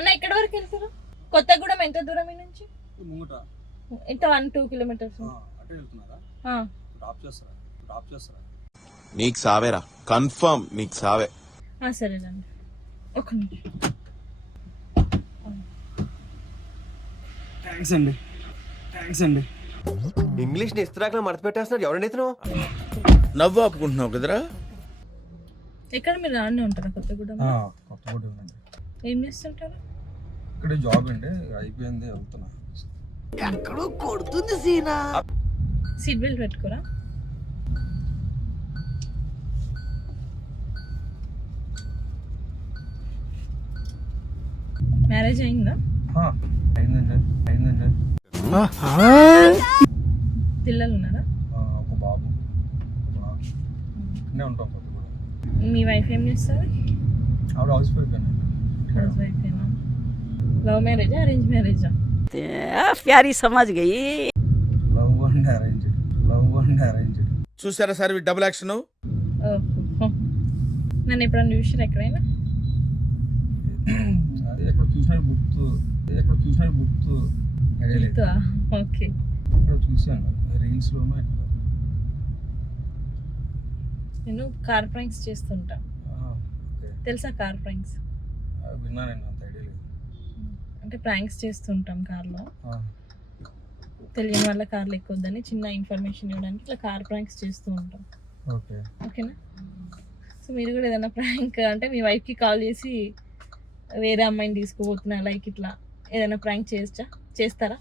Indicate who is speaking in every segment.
Speaker 1: అన్న ఎక్కడి వరకు వెళ్తారు? కొత్తగూడెం ఎంత దూరం ఈ నుంచి?
Speaker 2: ముంగట.
Speaker 1: ఇంత వన్ టూ కిలోమీటర్స్.
Speaker 2: అటే వెళ్తున్నారా? డ్రాప్ చేస్తారా? డ్రాప్ చేస్తారా?
Speaker 3: నీకు సావేరా. కన్ఫర్మ్ నీకు సావే.
Speaker 1: సరేనండి. ఒక నిమిషం.
Speaker 2: థ్యాంక్స్ అండి. థ్యాంక్స్ అండి.
Speaker 4: ఇంగ్లీష్ని ఇస్త్రాకులో మడత పెట్టేస్తున్నాడు. ఎవరండి ఇతను?
Speaker 3: నవ్వు ఆపుకుంటున్నావు కదరా?
Speaker 1: ఎక్కడ మీరు రాని ఉంటారా కొత్తగూడెం
Speaker 2: కొత్త కూడా ఉందండి
Speaker 1: ఏం చేస్తుంటారు?
Speaker 2: ఇక్కడే జాబ్ అండి అయిపోయింది వెళ్తున్నా
Speaker 1: సీట్ బెల్ట్ పెట్టుకోరా? మ్యారేజ్ అయిందా?
Speaker 2: ఆ, అయిందండి అయిందండి.
Speaker 1: పిల్లలు ఉన్నారా?
Speaker 2: ఆ, ఒక బాబు ఒక బాబు. ఇక్కడనే ఉంటాం కొత్త కూడా
Speaker 1: మీ వైఫ్ ఏం చేస్తారు?
Speaker 2: ఆవిడ హౌస్ వైఫ్ అండి.
Speaker 1: హౌస్ వైఫ్ ఏనా? లవ్ మ్యారేజ్ అరేంజ్ మ్యారేజ్
Speaker 5: ప్యారీ సమాజ్ గయి
Speaker 2: love and arrange love and arrange
Speaker 3: చూసారా సార్ డబుల్ యాక్షన్
Speaker 1: నన్ను ఎప్పుడన్నా చూసారు ఎక్కడైనా?
Speaker 2: అదే ఎక్కడ చూసాడు గుర్తు. ఎక్కడ చూసాడు గుర్తు.
Speaker 1: ఓకే.
Speaker 2: ఎక్కడ చూసాను రీల్స్లోనూ
Speaker 1: నేను కార్ ప్రాంక్స్ చేస్తుంటా. తెలుసా కార్ ప్రాంక్స్
Speaker 2: విన్నాను
Speaker 1: అంటే ప్రాంక్స్ చేస్తుంటాం కార్లో. తెలియని వాళ్ళ కార్లు ఎక్కొద్దని చిన్న ఇన్ఫర్మేషన్ ఇవ్వడానికి ఇట్లా కార్ ప్రాంక్స్ చేస్తూ ఉంటాం.
Speaker 2: ఓకే.
Speaker 1: ఓకేనా? సో మీరు కూడా ఏదైనా ప్రాంక్ అంటే మీ వైఫ్కి కాల్ చేసి వేరే అమ్మాయిని తీసుకుపోతున్నా లైక్ ఇట్లా ఏదైనా ప్రాంక్ చేయొచ్చా చేస్తారా?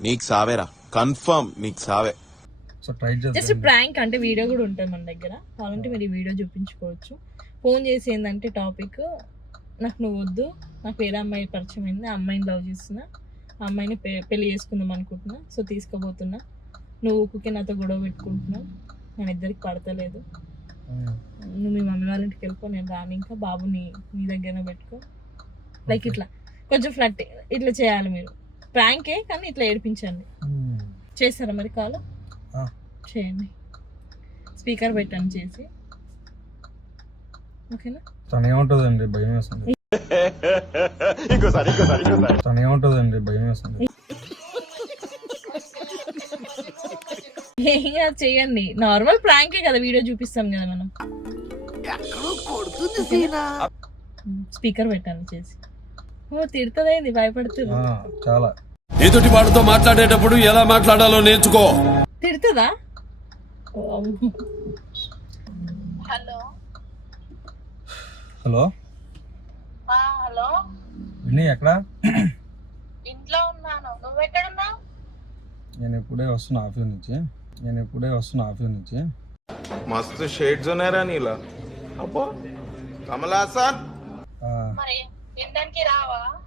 Speaker 3: నీకు సావేరా. కన్ఫర్మ్ నీకు సావే.
Speaker 2: సో ట్రై
Speaker 1: జస్ట్ ప్రాంక్ అంటే వీడియో కూడా ఉంటుంది మన దగ్గర. కావాలంటే మీరు ఈ వీడియో చూపించుకోవచ్చు. ఫోన్ చేసి ఏంటంటే టాపిక్ నాకు నువ్వు వద్దు నాకు వేరే అమ్మాయి పరిచయం అయింది. ఆ అమ్మాయిని లవ్ చేస్తున్నా. ఆ అమ్మాయిని పె- పెళ్ళి చేసుకుందాం అనుకుంటున్నా. సో తీసుకోబోతున్నా నువ్వు ఊరికే నాతో గొడవ పెట్టుకుంటున్నావు నేను ఇద్దరికి పడతలేదు. నువ్వు మీ మమ్మీ వాళ్ళ ఇంటికి వెళ్ళిపో. నేను రాను. ఇంకా బాబుని నీ దగ్గర పెట్టుకో. లైక్ ఇట్లా. కొంచెం ఫ్లట్ ఇట్లా చేయాలి మీరు. ప్రాంకే కానీ ఇట్లా ఏడిపించండి. చేస్తారా మరి కాల్. చేయండి. స్పీకర్ పెట్టండి చేసి. ఓకేనా?
Speaker 2: తను ఏముంటుందండి భయం వేస్తుంది. తను ఏముంటుందండి? భయం వేస్తుంది.
Speaker 1: ఏం కాదు చేయండి. నార్మల్ ప్రాంకే కదా వీడియో చూపిస్తాం కదా మనం. స్పీకర్ పెట్టండి చేసి. ఓ తిడుతుందేంది? భయపడుతుంది.
Speaker 2: ఆ, చాలా.
Speaker 6: ఎదుటి వాడితో మాట్లాడేటప్పుడు ఎలా మాట్లాడాలో నేర్చుకో.
Speaker 1: తిడుతుందా? ఓ అమ్మో.
Speaker 2: హలో?
Speaker 7: ఆ, హలో?
Speaker 2: విని ఎక్కడ?
Speaker 7: ఇంట్లో ఉన్నాను. నువ్వెక్కడున్నావు?
Speaker 2: నేను ఇప్పుడే వస్తున్నా ఆఫీస్ నుంచి. నేను ఇప్పుడే వస్తున్నా ఆఫీస్ నుంచి.
Speaker 3: మస్తు షేడ్స్ ఉన్నాయరా నీలా. అబ్బో కమలాసన్
Speaker 2: ఆ,
Speaker 7: మరి తినడానికి రావా?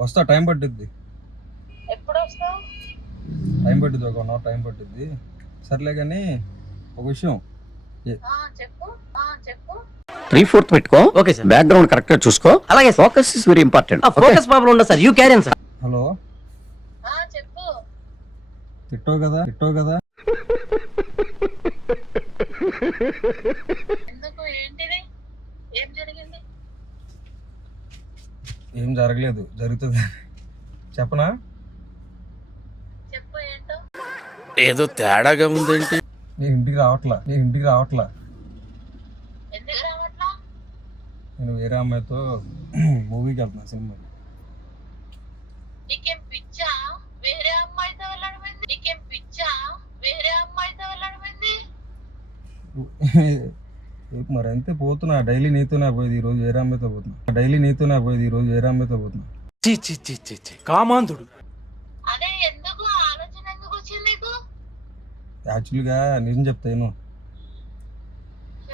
Speaker 2: వస్తా టైం పట్టిద్ది.
Speaker 7: ఎప్పుడు వస్తావు
Speaker 2: టైం పట్టిద్ది ఒక వన్ అవర్ టైం పట్టిద్ది. సర్లే కానీ ఒక విషయం.
Speaker 7: ఆ, చెప్పు. ఆ, చెప్పు.
Speaker 5: త్రీ ఫోర్త్ పెట్టుకో. ఓకే సార్ బ్యాక్గ్రౌండ్ కరెక్ట్గా చూసుకో. అలాగే focus is very important focus problem ఉండదు sir you carry on sir
Speaker 2: hello
Speaker 7: ఆ, చెప్పు.
Speaker 2: తిట్టో కదా తిట్టో కదా.
Speaker 7: ఎందుకు? ఏంటిది? ఏం జరిగింది?
Speaker 2: ఏం జరగలేదు జరుగుతుంది. చెప్పనా?
Speaker 7: చెప్పు ఏంటో.
Speaker 3: ఏదో తేడాగా ఉందేంటి?
Speaker 2: నేను ఇంటికి రావట్లా నేను ఇంటికి రావట్లా
Speaker 7: ఎందుకు రావట్లా
Speaker 2: నేను వేరే అమ్మాయితో మూవీకి వెళ్తున్నా
Speaker 7: వెళ్ళడమైంది?
Speaker 2: మరి అంతే పోతున్నా. డైలీ నీతోనే పోయేది ఈ రోజు వేరే అమ్మాయితో పోతున్నా. డైలీ నీతోనే పోయేది ఈ రోజు వేరే అమ్మాయితో పోతున్నా.
Speaker 6: కామాంధుడు.
Speaker 2: యాక్చువల్గా నిజం చెప్తాను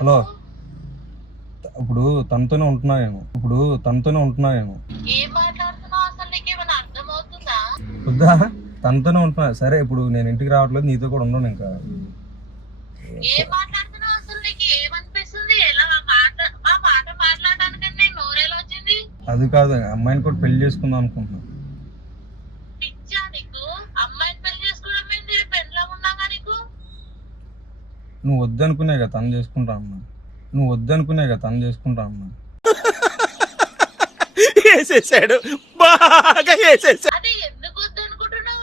Speaker 2: హలో. ఇప్పుడు తనతోనే ఉంటున్నా నేను. ఇప్పుడు తనతోనే ఉంటున్నా నేను. వద్దా? తనతోనే ఉంటున్నా. సరే ఇప్పుడు నేను ఇంటికి రావట్లేదు నీతో కూడా ఉండను ఇంకా. అది కాదు అమ్మాయిని కూడా పెళ్ళి చేసుకుందాం అనుకుంటున్నా. నువ్వు వద్దనుకునే కదా తను చేసుకుంటా అమ్మా నువ్వు వద్దనుకునే కదా తను చేసుకుంటా అమ్మా.
Speaker 3: వేసేసాడు. బాగా వేసేసాడు
Speaker 7: అది ఎందుకు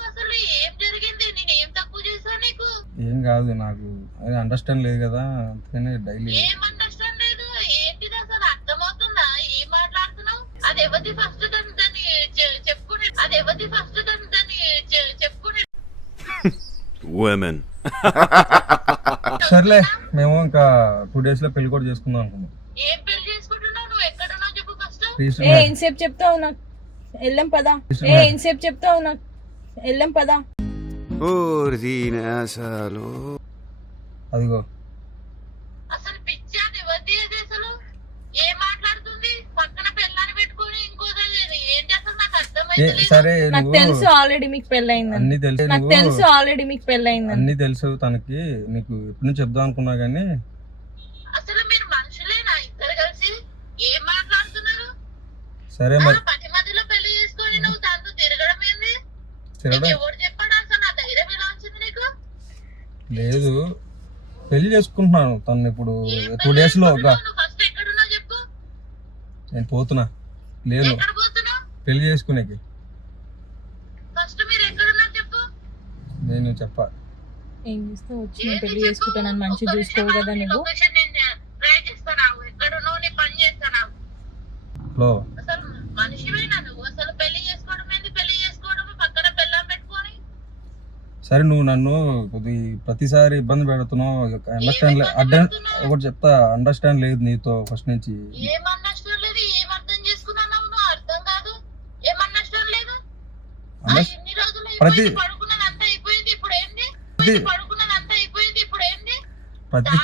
Speaker 7: అసలు ఏం జరిగింది? నేను ఏం తక్కువ చేశాను నీకు?
Speaker 2: ఏం కాదు నాకు అది అండర్స్టాండ్ లేదు కదా అందుకనే డైలీ
Speaker 7: ఏం అండర్స్టాండ్ లేదు? ఏంటిది అసలు? అర్థమవుతుందా? ఏం మాట్లాడుతున్నావు? అది ఎవరిది ఫస్ట్ దాన్ని దాన్ని చె- చెప్పుకునే అది ఎవరిది ఫస్ట్ దాన్ని దాన్ని చె- చెప్పుకునే
Speaker 3: ఉమెన్
Speaker 2: సర్లే మేము ఇంకా టూ డేస్లో పెళ్ళి కూడా చేసుకుందాం అనుకున్నాం.
Speaker 7: ఏం పెళ్ళి చేసుకుంటున్నావు? నువ్వు ఎక్కడున్నావు చెప్పు ఫస్ట్
Speaker 1: ఏ
Speaker 2: రీసెంట్
Speaker 1: ఎంతసేపు చెప్తావు నాకు. వెళ్ళం పదా. ఏ ఎంతసేపు చెప్తావు నాకు. వెళ్ళం పదా.
Speaker 2: అదిగో.
Speaker 7: అసలు పిచ్చి అసలు మాట్లాడుతుంది పక్కన పిల్లని పెట్టుకొని ఇంకోసారి ఏంటి అసలు నాకు
Speaker 2: ఏ
Speaker 7: అర్థమైతే
Speaker 2: సరే
Speaker 1: నాకు తెలుసు ఆల్రెడీ మీకు పెళ్ళయిందని.
Speaker 2: అన్ని తెలుసు
Speaker 1: నాకు తెలుసు ఆల్రెడీ మీకు పెళ్ళయిందని.
Speaker 2: అన్ని తెలుసు తనకి. నీకు ఎప్పటి నుంచి చెప్దాం అనుకున్నా కానీ
Speaker 7: అసలు మీరు మనుషులేనా? ఇద్దరు కలిసి ఏం మాట్లాడుతున్నారు?
Speaker 2: సరే మరి.
Speaker 7: పది మధ్యలో పెళ్ళి చేసుకొని నువ్వు దాంతో తిరగడం ఏంది?
Speaker 2: తిరగడం?
Speaker 7: ఎవరు చెప్పాడు అసలు? నా ధైర్యం ఎలా వచ్చింది నీకు?
Speaker 2: లేదు. పెళ్ళి చేసుకుంటున్నాను తను ఇప్పుడు టూ డేస్లో ఒక నేను పోతున్నా. లేదు. పెళ్ళి చేసుకునేకి నేను చెప్పా.
Speaker 1: ఏం చేస్తావు? వచ్చి నేను
Speaker 7: ఏంటి
Speaker 1: పెళ్ళి
Speaker 7: చెప్పు?
Speaker 1: చేసుకుంటానని మంచి
Speaker 7: ఒక్క
Speaker 1: చూసుకోవు కదా నువ్వు.
Speaker 7: లొకేషన్ నేను ట్రై చేస్తాను ఎక్కడున్నావు నీ పని చేస్తాను
Speaker 2: లో
Speaker 7: అసలు మనిషివేనా నువ్వు? అసలు పెళ్ళి చేసుకోవడం ఏంది? పెళ్ళి చేసుకోవడం పక్కన బెల్లం పెట్టుకొని?
Speaker 2: సరే నువ్వు నన్ను కొద్ది ప్రతిసారి ఇబ్బంది పెడుతున్నావు. అండర్స్టాండ్ అడ్డం? ఒకటి చెప్తా అండర్స్టాండ్ లేదు నీతో ఫస్ట్ నుంచి
Speaker 7: ఏమన్నా ఇష్టం లేదు ఏం అర్థం చేసుకున్నావు నువ్వు అర్థం కాదు ఏమన్నా ఇష్టం లేదు ఆ,
Speaker 2: Underst-
Speaker 7: ఎన్ని రోజులు
Speaker 2: ప్రతి- ప్రతి-
Speaker 7: పడుకున్నది అంతా అయిపోయింది ఇప్పుడు ఏంది?
Speaker 2: ప్రతి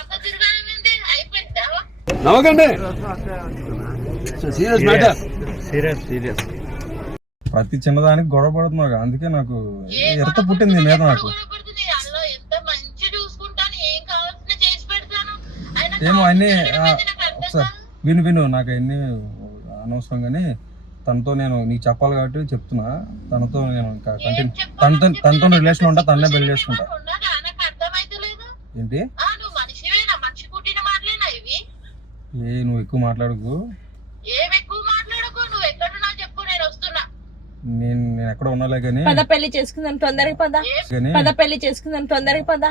Speaker 6: సీరియస్
Speaker 2: చిన్నదానికి గొడవ పడుతున్నావు కదా, అందుకే నాకు ఎరత
Speaker 7: గొడవ
Speaker 2: పుట్టింది మీద నాకు.
Speaker 7: ఎప్పుడు గొడవ పడుతుంది? అందులో ఎంత మంచి చూసుకుంటాను ఏం కావాల్సిన చేసి పెడతాను. అయినా
Speaker 2: ఏమో అన్నీ ఒకసారి. విను విను నాకు అన్ని అనవసరం కానీ తనతో నేను నీకు చెప్పాలి కాబట్టి చెప్తున్నా. తనతో నేను ఇంకా కంటిన్యూ తనతో రిలేషన్ ఉంటే తన్నే పెళ్ళి చేసుకుంటా. ఏంటి? ఏ నువ్వు ఎక్కువ మాట్లాడకు.
Speaker 7: ఏం ఎక్కువ మాట్లాడకు? నువ్వు ఎక్కడున్నా చెప్పు నేను వస్తున్నా.
Speaker 2: నేను నేను ఎక్కడ ఉన్నాలే కానీ
Speaker 1: పద పెళ్ళి చేసుకుందాం తొందరగా పద. పెళ్ళి చేసుకుందాం తొందరగా పద.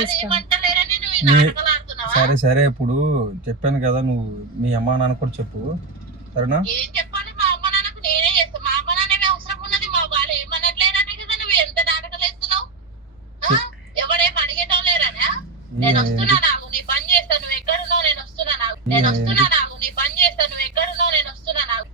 Speaker 1: చేస్తాను.
Speaker 7: ఏమంటలేరని నువ్వు ఈ
Speaker 2: నీ-
Speaker 7: నాటకాలు ఆడుతున్నావా?
Speaker 2: సరే సరే ఇప్పుడు చెప్పాను కదా నువ్వు మీ అమ్మా నాన్న కూడా చెప్పు. సరేనా?
Speaker 7: ఏం చెప్పాలి? మా అమ్మ నాన్నకు నేనే చేస్తా. నేను వస్తున్నా నాకు నీ పని చేస్తా నువ్వు ఎక్కడున్నావు నేను వస్తున్నా నాకు.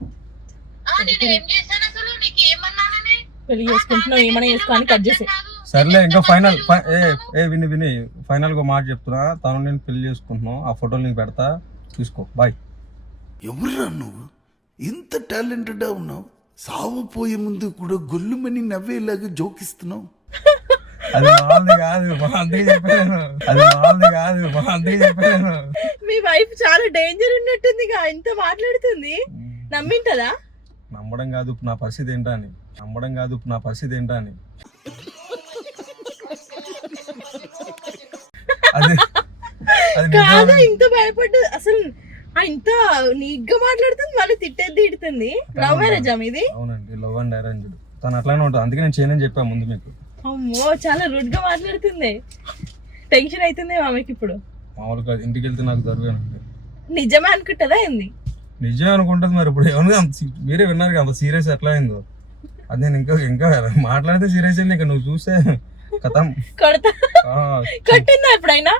Speaker 7: నేను ఏం చేశాను అసలు? నీకు ఏమన్నానని?
Speaker 1: పెళ్ళి చేసుకుంటున్నావు ఏమైనా కట్ చేసే
Speaker 2: సర్లే ఇంకా ఫైనల్ ఏ ఏ విని విని ఫైనల్గా మాట చెప్తున్నా. తను నేను పెళ్ళి చేసుకుంటున్నావు ఆ ఫోటోలు నీకు పెడతా. చూసుకో. బాయ్
Speaker 8: ఎవరురా నువ్వు? ఇంత టాలెంటెడ్ ఉన్నావు. సావపోయే ముందు కూడా గొల్లుమని నవ్వేలాగా జోకిస్తున్నావు.
Speaker 2: అది మాది కాదు మా చెప్పాను. అది మాది కాదు మా చెప్పాను.
Speaker 1: మీ వైఫ్ చాలా డేంజర్ ఉన్నట్టుంది ఇంత మాట్లాడుతుంది. నమ్మింటదా?
Speaker 2: నమ్మడం కాదు నా పరిస్థితి ఏంటా అని నమ్మడం కాదు నా పరిస్థితి ఏంటా అని అది
Speaker 1: కాదా. ఇంత భయపడ్డది అసలు ఆ ఇంత నీట్గా మాట్లాడుతుంది మళ్ళీ తిట్టేది తిడుతుంది. లవ్ మ్యారేజ్ ఇది
Speaker 2: అవునండి లవ్ అండ్ అరేంజ్డ్ తను అట్లానే ఉంటుంది అందుకే నేను చేయనని చెప్పాను ముందు మీకు.
Speaker 1: అమ్మో చాలా రూడ్గా మాట్లాడుతుంది. టెన్షన్ అవుతుంది ఆమెకి ఇప్పుడు.
Speaker 2: మామూలుగా ఇంటికి వెళ్తే నాకు జరగానండి
Speaker 1: నిజమే అనుకుంటుందా ఏంది?
Speaker 2: నిజం అనుకుంటుంది మరి ఇప్పుడు. ఏమన్నా అంత సీ- మీరే విన్నారు కదా, అంత సీరియస్ ఎట్లా అయిందో. అది నేను ఇంకా ఇంకా మాట్లాడితే సీరియస్ అయింది ఇంకా నువ్వు చూస్తే కథం.
Speaker 1: కొడతా.
Speaker 2: ఆ,
Speaker 1: కొట్టిందా ఎప్పుడైనా?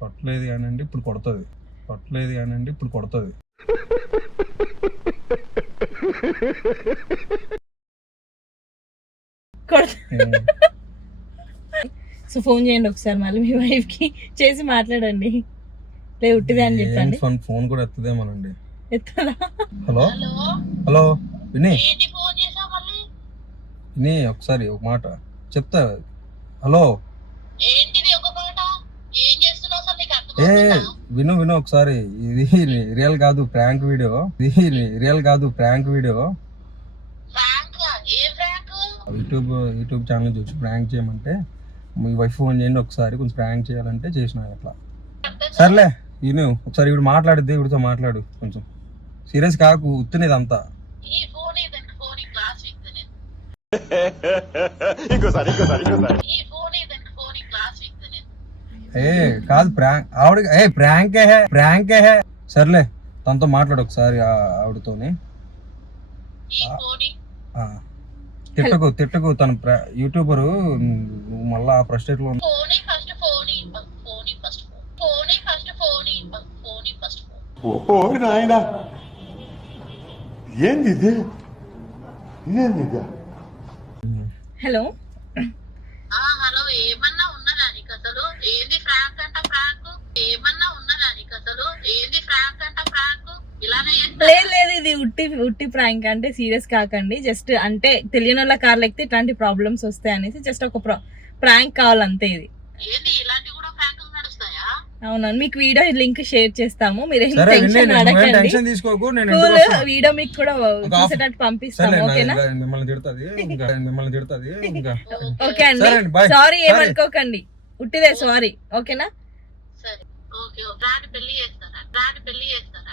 Speaker 2: కొట్టలేదు కానండి ఇప్పుడు కొడుతుంది. కొట్టలేదు కానండి ఇప్పుడు కొడుతుంది.
Speaker 1: కొడతా. సో ఫోన్ చేయండి ఒకసారి మళ్ళీ మీ వైఫ్కి. చేసి మాట్లాడండి. లే ఉట్టిదే అని చెప్పండి.
Speaker 2: ఫోన్ ఫోన్ కూడా ఎత్తదేమోనండి.
Speaker 1: ఎత్తదా?
Speaker 2: హలో?
Speaker 7: హలో?
Speaker 2: హలో? విని? విని ఒకసారి ఒక మాట. చెప్తా. హలో?
Speaker 7: ఏంటిది ఒక మాట? ఏం
Speaker 2: విను విను ఒకసారి. ఇది రియల్ కాదు ప్రాంక్ వీడియో ఇది రియల్ కాదు prank video YouTube YouTube channel చూసి ప్రాంక్ చేయమంటే మీ వైఫ్ ఫోన్ చేయండి ఒకసారి కొంచెం ప్రాంక్ చేయాలంటే చేసిన అట్లా సర్లే విను. ఒకసారి ఇప్పుడు మాట్లాడిద్ది ఇవిడితో మాట్లాడు కొంచెం. సీరియస్ కాకు ఉత్తునేది అంతా. ఏ కాదు ప్రాంక్ ఆవిడ ఏ ప్రాంకే హే ప్రాంకే హే. సర్లే తనతో మాట్లాడు ఒకసారి ఆవిడతోని.
Speaker 7: ఈ ఫోన్
Speaker 2: ఆ, తిట్టకు తిట్టకు. తను ప్ర- యూట్యూబరు మళ్ళా ఫ్రస్ట్రేట్లో ఉన్న-
Speaker 7: phone first phone phone first phone first phone phone first phone
Speaker 8: ఓ నాయనా ఏంది ఇది ఏంది ఇది
Speaker 1: హలో
Speaker 7: ఆ హలో ఏమన్నా ఉన్నదా నీకు అసలు ఏది ఫ్రాంక్ అంట ఫ్రాంక్ ఏమన్నా ఉన్నదా నీకు అసలు ఏది ఫ్రాంక్ అంట ఫ్రాంక్ ఇలానే చేస్తా
Speaker 1: లేదు లేదు ఇది ఉట్టి ఉట్టి ప్రాంక్ అంటే సీరియస్ కాకండి. జస్ట్ అంటే తెలియని వాళ్ళ కార్లు ఎక్కితే ఇట్లాంటి ప్రాబ్లమ్స్ వస్తాయి అనేసి జస్ట్ ఒక ప్రాంక్ కావాలంతే ఇది. అవునండి మీకు వీడియో లింక్ షేర్ చేస్తాము. మీరు ఏం టెన్షన్ కూల్
Speaker 2: వస్తా.
Speaker 1: వీడియో మీకు కూడా చూసేటట్టు పంపిస్తాము ఓకేనా?
Speaker 2: నా- మిమ్మల్ని తిడుతుంది ఇంకా మిమ్మల్ని తిడుతుంది ఇంకా.
Speaker 1: ఓకే అండి.
Speaker 2: సరే.
Speaker 1: ఏమనుకోకండి. ఉట్టిదే సారీ ఓకేనా?
Speaker 7: సరే. ఓకే పెళ్ళి చేస్తారా? పెళ్ళి చేస్తారా?